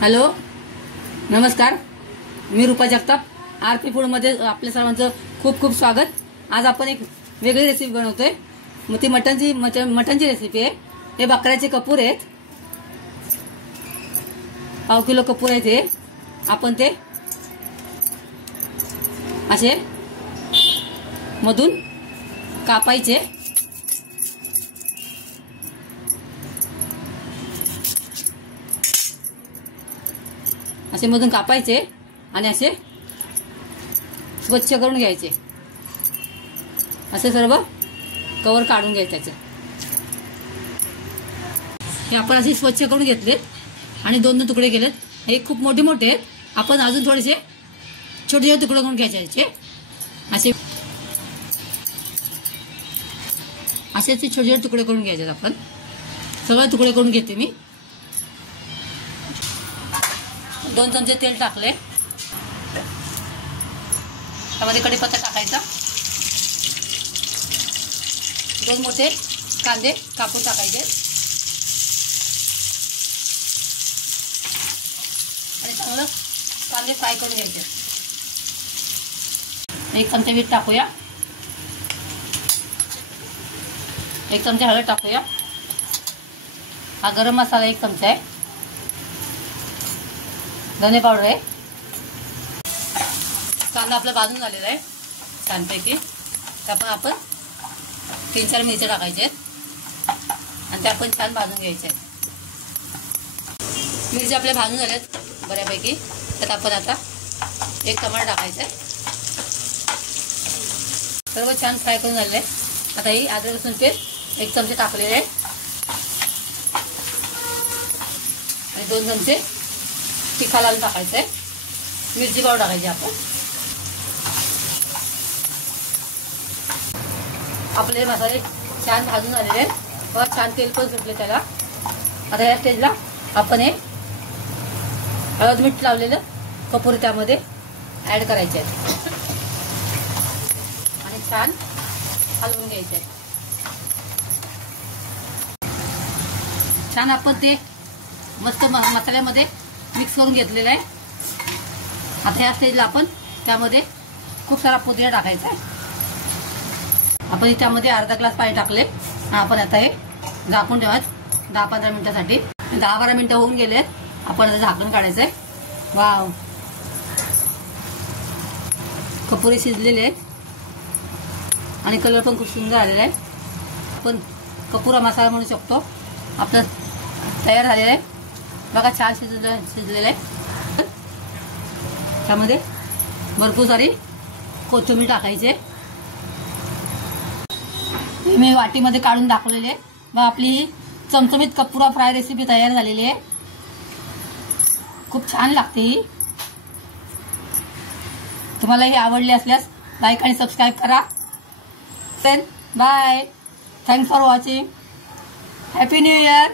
Hello, नमस्कार. मी रूपा Jagtap. RP food मध्ये आपल्या सर्वांचं खूप खूप स्वागत. आज आपण एक वेगळी रेसिपी बनवतोय. मग ती मटनची रेसिपी आहे. हे बकऱ्याचे कपूर आहेत. पाव किलो कपूर आहेत हे. आपण ते असे मधून कापायचे. असे मधून कापायचे आणि असे स्वच्छ करून घ्यायचे. असे सर्व कवर काढून घ्यायचे त्याचे. हे आपण असे स्वच्छ करून घेतले आणि दोन तुकडे केलेत. हे खूप मोठे मोठे आहेत. आपण अजून थोडेसे छोटे छोटे तुकडे करून घ्यायचे. असे छोटे छोटे तुकडे करून घ्यायचे. आपण सगळे तुकडे करून घेते. मी 2 चमचे तेल टाकले. त्यामध्ये कढीपत्ता टाकायचा. 2 मोठे कांदे कापून टाकायचे आणि चांगलं कांदे फ्राय करून घ्यायचे. 1 चमचा मीठ टाकूया. 1 चमचा हळद टाकूया. हा गरम मसाला 1 चमचा आहे. धने पावडर आहे. कांदा आपला भाजून झालेला आहे छानपैकी. त्यात आपण 3-4 मिरच्या टाकायचे आहेत आणि त्या पण छान भाजून घ्यायचे आहेत. मिरच्या आपल्या भाजून झाल्यात बऱ्यापैकी. त्यात आपण आता 1 टमाटर टाकायचं आहे. सर्व छान फ्राय करून झालेलं आहे. आता ही अद्रक लसूण पेस्ट 1 चमचे टाकलेले आहे आणि 2 चमचे तिखा लाल टाकायचं आहे. मिरची पावडर टाकायची. आपण आपले मसाले छान भाजून झालेले आहेत व छान तेल पण सुटले त्याला. आता या स्टेजला आपण हे हळद मीठ लावलेलं कपूर त्यामध्ये ऍड करायचे आहेत आणि छान हलवून घ्यायचे आहे. छान आपण ते मस्त मसाल्यामध्ये मिक्स करून घेतलेलं आहे. आता या स्टेजला आपण त्यामध्ये खूप सारा पुदिना टाकायचा आहे. आपण त्यामध्ये अर्धा ग्लास पाणी टाकले. आपण आता हे झाकून ठेवा 10-15 मिनिटासाठी. 10-12 मिनिटं होऊन गेलेत. आपण आता झाकण काढायचं आहे. वाव, कपुरे शिजलेले आहेत आणि कलर पण खूप सुंदर आलेला आहे. आपण कपुरा मसाला म्हणू शकतो. आपलं तयार झालेलं आहे बघा. छान शिजलेलं आहे. त्यामध्ये भरपूर सारी कोथिंबीर टाकायचे. मी वाटीमध्ये काढून दाखवलेले. मग आपली चमचमीत कपुरा फ्राय रेसिपी तयार झालेली आहे. खूप छान लागते ही. तुम्हाला ही आवडली असल्यास लाईक आणि सबस्क्राईब करा. Bye. Thanks for watching. Happy new year.